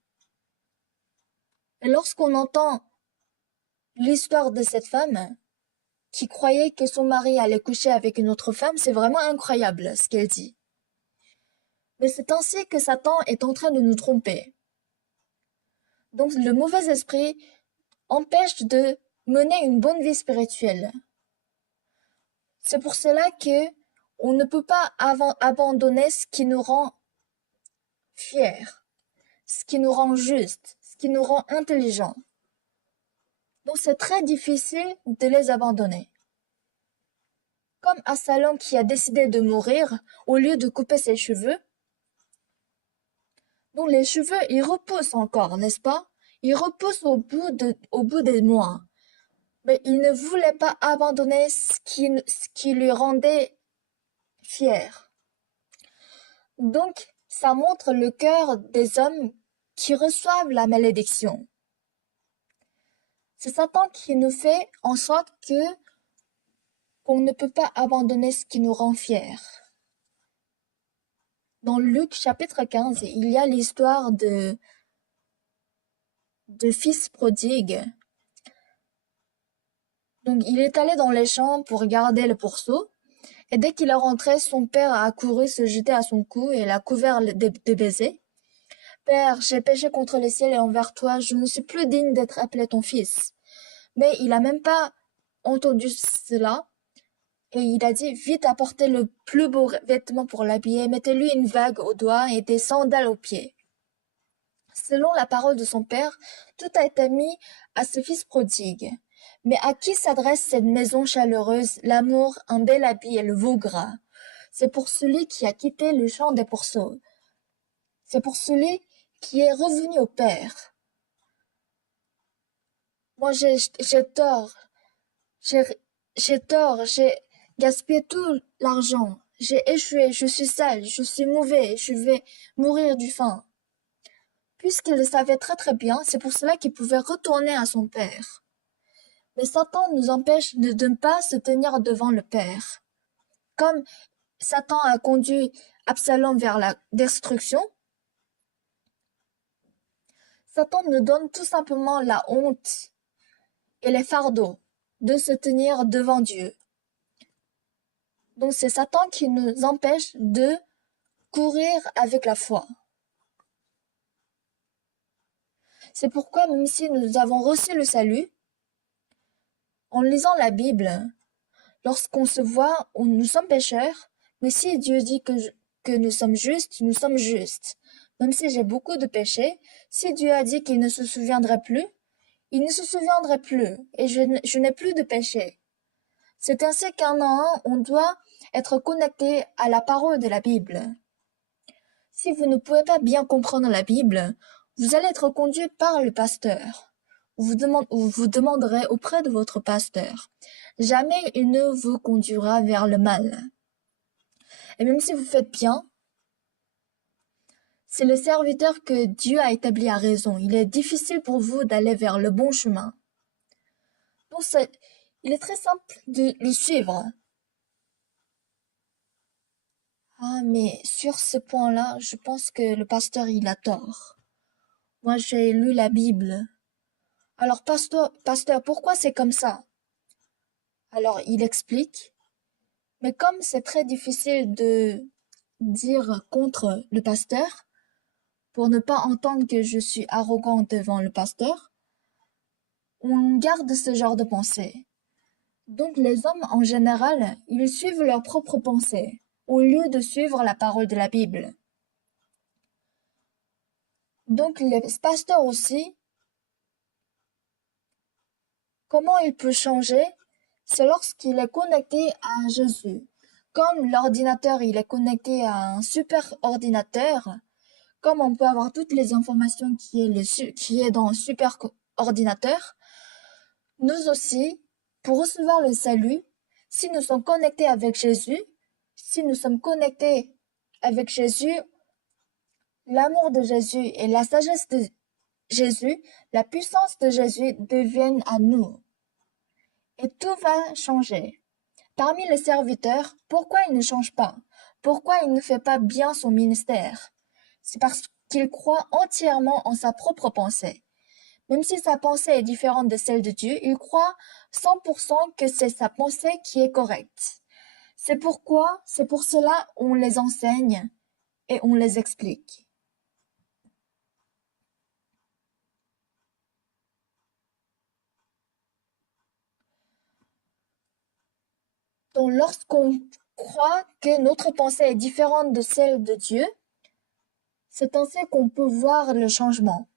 Et lorsqu'on entend l'histoire de cette femme, qui croyait que son mari allait coucher avec une autre femme, c'est vraiment incroyable ce qu'elle dit. Mais c'est ainsi que Satan est en train de nous tromper. Donc le mauvais esprit empêche de mener une bonne vie spirituelle. C'est pour cela que on ne peut pas abandonner ce qui nous rend fiers, ce qui nous rend justes, ce qui nous rend intelligents. Donc c'est très difficile de les abandonner. Comme Absalom qui a décidé de mourir au lieu de couper ses cheveux. Donc les cheveux, ils repoussent encore, n'est-ce pas? Ils repoussent au bout des mois. Mais il ne voulait pas abandonner ce qui lui rendait fier. Donc, ça montre le cœur des hommes qui reçoivent la malédiction. C'est Satan qui nous fait en sorte qu'on ne peut pas abandonner ce qui nous rend fiers. Dans Luc chapitre 15, il y a l'histoire de fils prodigue. Donc il est allé dans les champs pour garder le pourceau, et dès qu'il est rentré, son père a couru se jeter à son cou et l'a couvert de baisers. Père, j'ai péché contre le ciel et envers toi, je ne suis plus digne d'être appelé ton fils. Mais il a même pas entendu cela, et il a dit, vite apportez le plus beau vêtement pour l'habiller, mettez-lui une vague au doigt et des sandales aux pieds. Selon la parole de son père, tout a été mis à ce fils prodigue. Mais à qui s'adresse cette maison chaleureuse, l'amour, un bel habit et le veau gras? C'est pour celui qui a quitté le champ des pourceaux. C'est pour celui qui est revenu au Père. Moi, j'ai tort. J'ai j'ai tort. J'ai gaspillé tout l'argent. J'ai échoué. Je suis sale. Je suis mauvais. Je vais mourir du faim. Puisqu'il le savait très très bien, c'est pour cela qu'il pouvait retourner à son père. Mais Satan nous empêche de ne pas se tenir devant le Père. Comme Satan a conduit Absalom vers la destruction, Satan nous donne tout simplement la honte et les fardeaux de se tenir devant Dieu. Donc c'est Satan qui nous empêche de courir avec la foi. C'est pourquoi même si nous avons reçu le salut, en lisant la Bible, lorsqu'on se voit où nous sommes pécheurs, mais si Dieu dit que nous sommes justes, nous sommes justes. Même si j'ai beaucoup de péchés, si Dieu a dit qu'il ne se souviendrait plus, il ne se souviendrait plus, et je n'ai plus de péché. C'est ainsi qu'un à un, on doit être connecté à la parole de la Bible. Si vous ne pouvez pas bien comprendre la Bible, vous allez être conduit par le pasteur. Vous demanderez auprès de votre pasteur. Jamais il ne vous conduira vers le mal. Et même si vous faites bien, c'est le serviteur que Dieu a établi à raison. Il est difficile pour vous d'aller vers le bon chemin. Donc il est très simple de le suivre. Ah, mais sur ce point-là, je pense que le pasteur, il a tort. Moi, j'ai lu la Bible. Alors, pasteur, pourquoi c'est comme ça? Alors, il explique. Mais comme c'est très difficile de dire contre le pasteur, pour ne pas entendre que je suis arrogant devant le pasteur, on garde ce genre de pensée. Donc les hommes en général, ils suivent leurs propres pensées, au lieu de suivre la parole de la Bible. Donc le pasteur aussi, comment il peut changer? C'est lorsqu'il est connecté à Jésus. Comme l'ordinateur, il est connecté à un super ordinateur, comme on peut avoir toutes les informations qui est dans un super ordinateur, nous aussi, pour recevoir le salut, si nous sommes connectés avec Jésus, si nous sommes connectés avec Jésus, l'amour de Jésus et la sagesse de Jésus, la puissance de Jésus deviennent à nous. Et tout va changer. Parmi les serviteurs, pourquoi il ne change pas? Pourquoi il ne fait pas bien son ministère? C'est parce qu'il croit entièrement en sa propre pensée. Même si sa pensée est différente de celle de Dieu, il croit 100% que c'est sa pensée qui est correcte. C'est pour cela on les enseigne et on les explique. Donc lorsqu'on croit que notre pensée est différente de celle de Dieu, c'est ainsi qu'on peut voir le changement.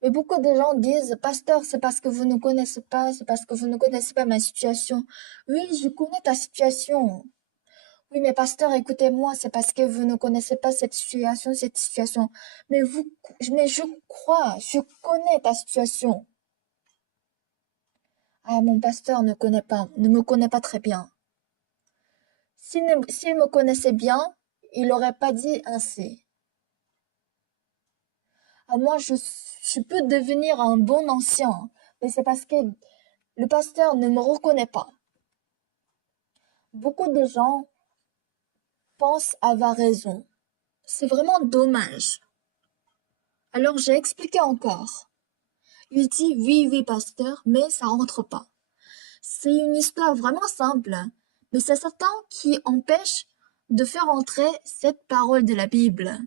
Mais beaucoup de gens disent, pasteur, c'est parce que vous ne connaissez pas, c'est parce que vous ne connaissez pas ma situation. Oui, je connais ta situation. Oui, mais pasteur, écoutez-moi, c'est parce que vous ne connaissez pas cette situation, cette situation. Mais je crois, je connais ta situation. Ah, mon pasteur ne me connaît pas très bien. S'il me connaissait bien, il n'aurait pas dit ainsi. Ah, moi, je peux devenir un bon ancien, mais c'est parce que le pasteur ne me reconnaît pas. Beaucoup de gens pensent avoir raison. C'est vraiment dommage. Alors j'ai expliqué encore. Il dit oui, oui, pasteur, mais ça rentre pas. C'est une histoire vraiment simple, mais c'est Satan qui empêche de faire entrer cette parole de la Bible.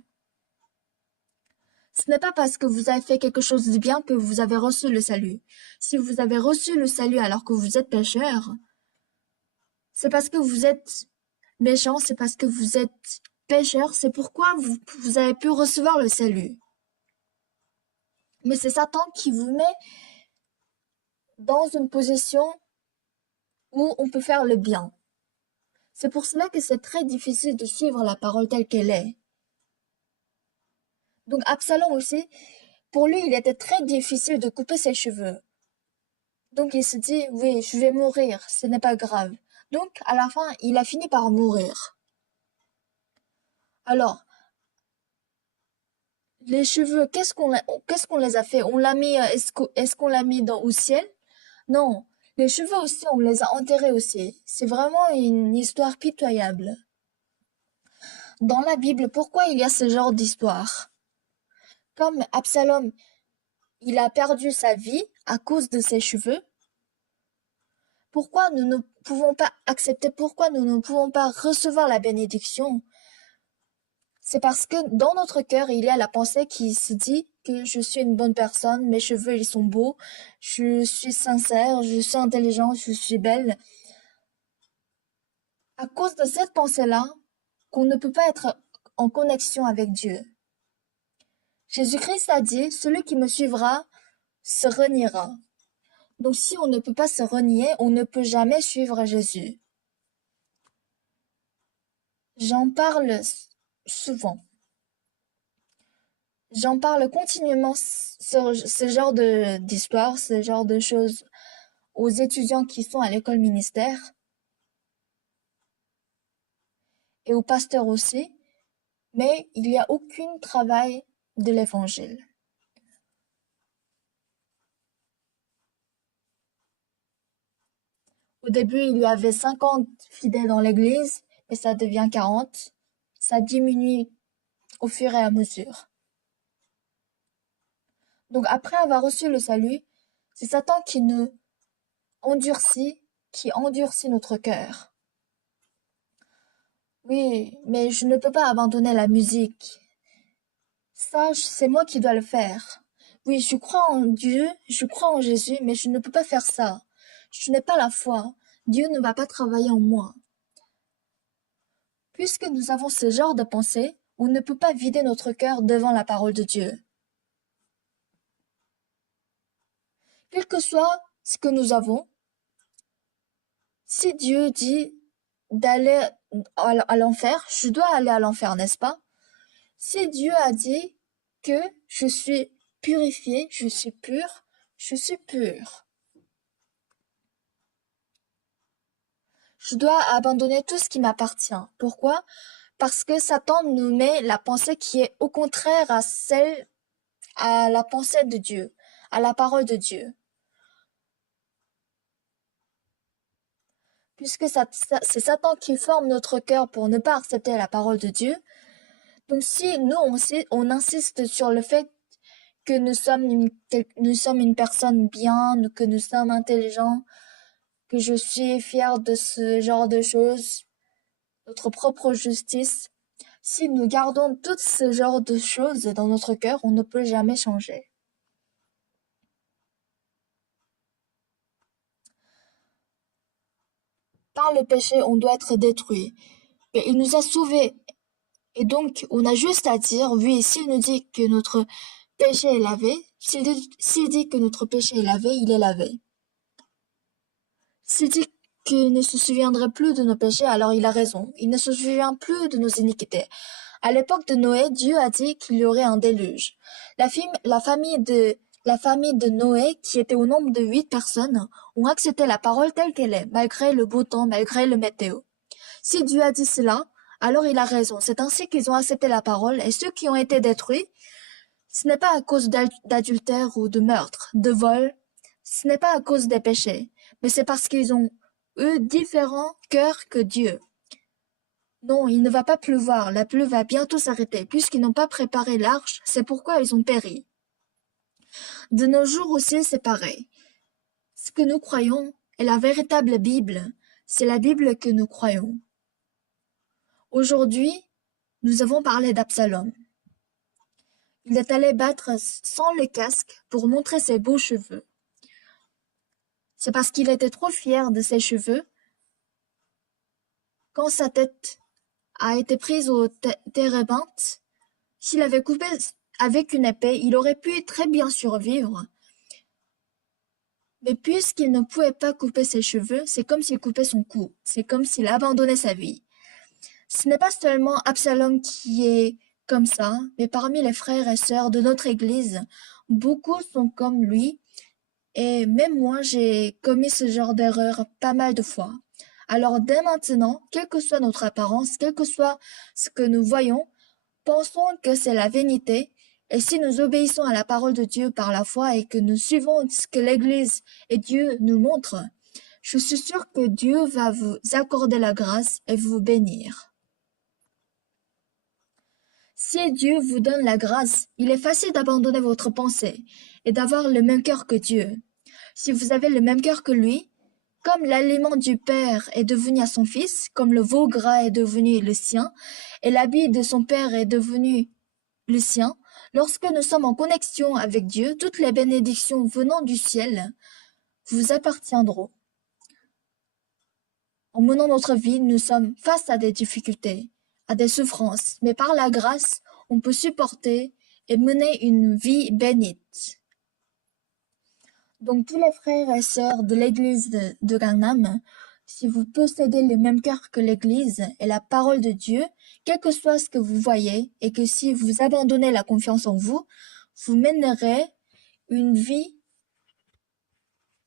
Ce n'est pas parce que vous avez fait quelque chose de bien que vous avez reçu le salut. Si vous avez reçu le salut alors que vous êtes pécheur, c'est parce que vous êtes méchant, c'est parce que vous êtes pécheur, c'est pourquoi vous avez pu recevoir le salut. Mais c'est Satan qui vous met dans une position où on peut faire le bien. C'est pour cela que c'est très difficile de suivre la parole telle qu'elle est. Donc Absalom aussi, pour lui, il était très difficile de couper ses cheveux. Donc il se dit, oui, je vais mourir, ce n'est pas grave. Donc à la fin, il a fini par mourir. Alors, les cheveux, qu'est-ce qu'on les a fait? On l'a mis, est-ce qu'on l'a mis au ciel? Non. Les cheveux aussi, on les a enterrés aussi. C'est vraiment une histoire pitoyable. Dans la Bible, pourquoi il y a ce genre d'histoire? Comme Absalom, il a perdu sa vie à cause de ses cheveux. Pourquoi nous ne pouvons pas accepter, pourquoi nous ne pouvons pas recevoir la bénédiction? C'est parce que dans notre cœur, il y a la pensée qui se dit que je suis une bonne personne, mes cheveux, ils sont beaux, je suis sincère, je suis intelligente, je suis belle. À cause de cette pensée-là, qu'on ne peut pas être en connexion avec Dieu. Jésus-Christ a dit, celui qui me suivra se reniera. Donc si on ne peut pas se renier, on ne peut jamais suivre Jésus. J'en parle souvent. J'en parle continuellement, ce genre d'histoire, ce genre de choses aux étudiants qui sont à l'école ministère et aux pasteurs aussi, mais il n'y a aucun travail de l'évangile. Au début, il y avait 50 fidèles dans l'église, mais ça devient 40. Ça diminue au fur et à mesure. Donc après avoir reçu le salut, c'est Satan qui nous endurcit, qui endurcit notre cœur. Oui, mais je ne peux pas abandonner la musique. Ça, c'est moi qui dois le faire. Oui, je crois en Dieu, je crois en Jésus, mais je ne peux pas faire ça. Je n'ai pas la foi. Dieu ne va pas travailler en moi. Puisque nous avons ce genre de pensée, on ne peut pas vider notre cœur devant la parole de Dieu. Quel que soit ce que nous avons, si Dieu dit d'aller à l'enfer, je dois aller à l'enfer, n'est-ce pas? Si Dieu a dit que je suis purifié, je suis pur, je suis pur. Je dois abandonner tout ce qui m'appartient. Pourquoi? Parce que Satan nous met la pensée qui est au contraire à la pensée de Dieu, à la parole de Dieu. Puisque c'est Satan qui forme notre cœur pour ne pas accepter la parole de Dieu. Donc si nous on insiste sur le fait que nous sommes une personne bien, que nous sommes intelligents, que je suis fier de ce genre de choses, notre propre justice, si nous gardons tout ce genre de choses dans notre cœur, on ne peut jamais changer. Par le péché, on doit être détruit. Mais il nous a sauvés. Et donc, on a juste à dire, oui, s'il nous dit que notre péché est lavé, s'il dit que notre péché est lavé, il est lavé. S'il dit qu'il ne se souviendrait plus de nos péchés, alors il a raison. Il ne se souvient plus de nos iniquités. À l'époque de Noé, Dieu a dit qu'il y aurait un déluge. La famille de Noé, qui était au nombre de 8 personnes, ont accepté la parole telle qu'elle est, malgré le beau temps, malgré le météo. Si Dieu a dit cela, alors il a raison. C'est ainsi qu'ils ont accepté la parole, et ceux qui ont été détruits, ce n'est pas à cause d'adultère ou de meurtre, de vol, ce n'est pas à cause des péchés, mais c'est parce qu'ils ont eu différents cœurs que Dieu. Non, il ne va pas pleuvoir, la pluie va bientôt s'arrêter, puisqu'ils n'ont pas préparé l'arche, c'est pourquoi ils ont péri. De nos jours aussi, c'est pareil. Ce que nous croyons est la véritable Bible, c'est la Bible que nous croyons. Aujourd'hui, nous avons parlé d'Absalom. Il est allé battre sans le casque pour montrer ses beaux cheveux. C'est parce qu'il était trop fier de ses cheveux quand sa tête a été prise au térébinthe, s'il avait coupé avec une épée, il aurait pu très bien survivre. Mais puisqu'il ne pouvait pas couper ses cheveux, c'est comme s'il coupait son cou. C'est comme s'il abandonnait sa vie. Ce n'est pas seulement Absalom qui est comme ça, mais parmi les frères et sœurs de notre Église, beaucoup sont comme lui, et même moi j'ai commis ce genre d'erreur pas mal de fois. Alors dès maintenant, quelle que soit notre apparence, quel que soit ce que nous voyons, pensons que c'est la vérité, et si nous obéissons à la parole de Dieu par la foi et que nous suivons ce que l'Église et Dieu nous montrent, je suis sûre que Dieu va vous accorder la grâce et vous bénir. Si Dieu vous donne la grâce, il est facile d'abandonner votre pensée et d'avoir le même cœur que Dieu. Si vous avez le même cœur que lui, comme l'aliment du Père est devenu à son Fils, comme le veau gras est devenu le sien, et l'habit de son Père est devenu le sien, lorsque nous sommes en connexion avec Dieu, toutes les bénédictions venant du ciel vous appartiendront. En menant notre vie, nous sommes face à des difficultés, à des souffrances, mais par la grâce, on peut supporter et mener une vie bénite. Donc tous les frères et sœurs de l'église de Gangnam, si vous possédez le même cœur que l'église et la parole de Dieu, quel que soit ce que vous voyez, et que si vous abandonnez la confiance en vous, vous mènerez une vie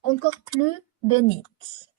encore plus bénite.